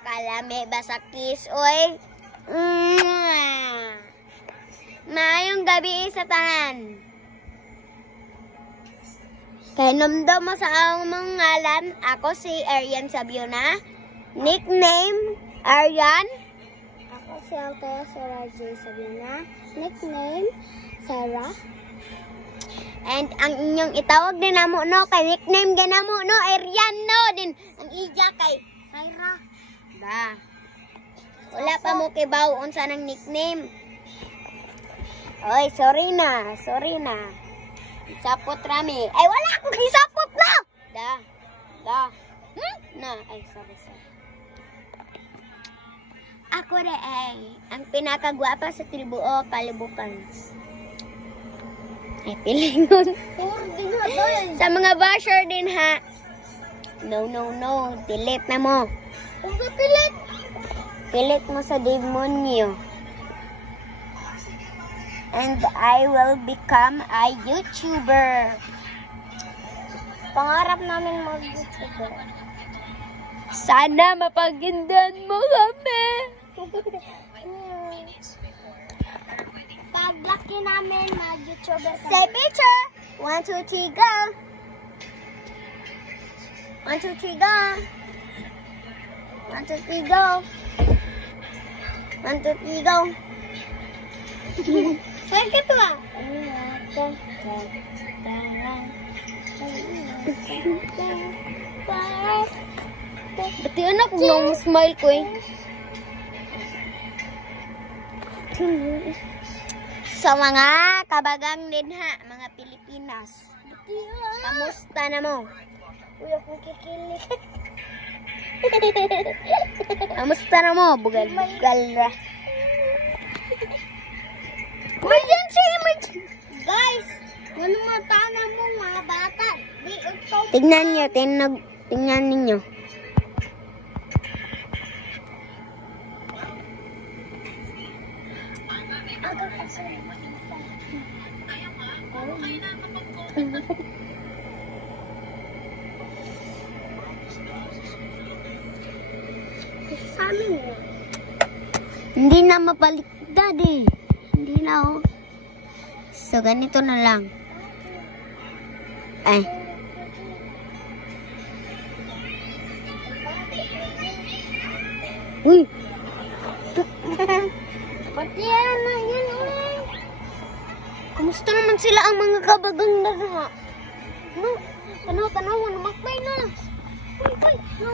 Kalami ba sa kiss, oy? Maayong gabi sa tanan. Kay namdo mo sa among ngalan, ako si Arian Sabiona. Nickname, Arian. Ako si Althea Sarah J. Sabiona. Nickname, Sarah. And ang inyong itawag din namo no, kay nickname ganamo no, Arian no, din ang ija kay Sarah. ba. Wala pa mo kibaw unsa nang nickname. Oy, sorry na. Isapot rami. Ay, wala akong isapot na! Na. Ay, sorry. Ako na ay ang pinakagwapa sa tribuo kalibukan. Ay, pilingon. Sa mga basher din ha. No. Delete na mo. Kung pilit. Pilit mo sa demonyo. And I will become a YouTuber. Pangarap namin mag-YouTuber. Sana mapagindaan mo kami. Paglaki namin mag-YouTuber. Say picture. 1, 2, 3, go. 1, 2, 3, go. 1, 2, 3, go. 1, 2, 3, go. Saan ka to ah? Ba't yun ako nung smile ko eh? Sa mga kabagang din ha, mga Pilipinas. Kamusta na mo? Uy, akong kikilig. Kamusta na mo? Bugal-bugal na. Emergency! Guys, ano matana mo mga bata? Tingnan nyo, tingnan ninyo. Sa amin na. Hindi na mapaliktad eh. Hindi na oh. So, ganito na lang. Ay. Uy! Pati yan na yan eh. Kumusta naman sila ang mga kabagang dara? Tanaw, makbay na. Uy, no.